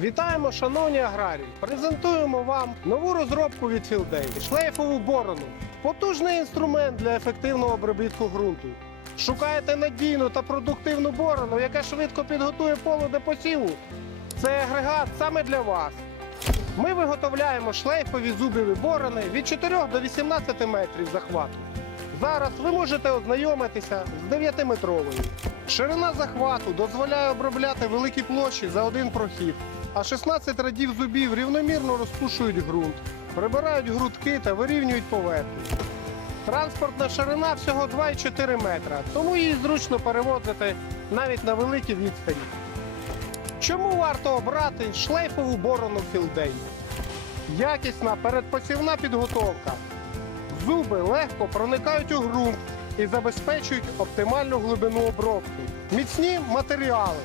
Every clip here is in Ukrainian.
Вітаємо, шановні аграрії! Презентуємо вам нову розробку від Філдей шлейфову борону. Потужний інструмент для ефективного обробітку ґрунту. Шукаєте надійну та продуктивну борону, яка швидко підготує поле до посіву. Цей агрегат саме для вас. Ми виготовляємо шлейфові зубові борони від 4 до 18 метрів захвату. Зараз ви можете ознайомитися з 9-метровою. Ширина захвату дозволяє обробляти великі площі за один прохід, а 16 радів зубів рівномірно розпушують ґрунт, прибирають грудки та вирівнюють поверхню. Транспортна ширина всього 2,4 метра, тому її зручно перевозити навіть на великі відстані. Чому варто обрати шлейфову борону Філдей? Якісна передпосівна підготовка. Зуби легко проникають у ґрунт і забезпечують оптимальну глибину обробки. Міцні матеріали.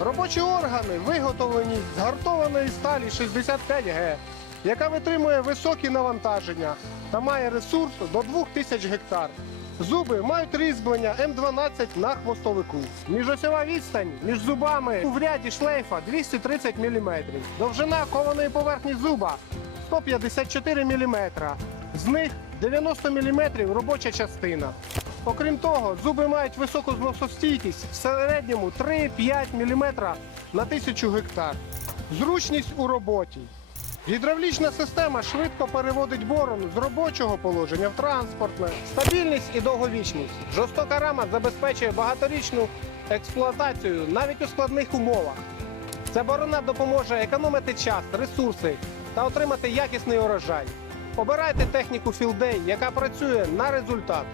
Робочі органи виготовлені з гартованої сталі 65Г, яка витримує високі навантаження та має ресурс до 2000 гектар. Зуби мають різьблення М12 на хвостовику. Міжосьова відстань між зубами у ряді шлейфа 230 мм. Довжина кованої поверхні зуба 154 мм. З них 90 мм робоча частина. Окрім того, зуби мають високу зносостійкість в середньому 3-5 мм на 1000 гектар. Зручність у роботі. Гідравлічна система швидко переводить борону з робочого положення в транспортне. Стабільність і довговічність. Жорстока рама забезпечує багаторічну експлуатацію навіть у складних умовах. Ця борона допоможе економити час, ресурси та отримати якісний урожай. Обирайте техніку Філдей, яка працює на результат.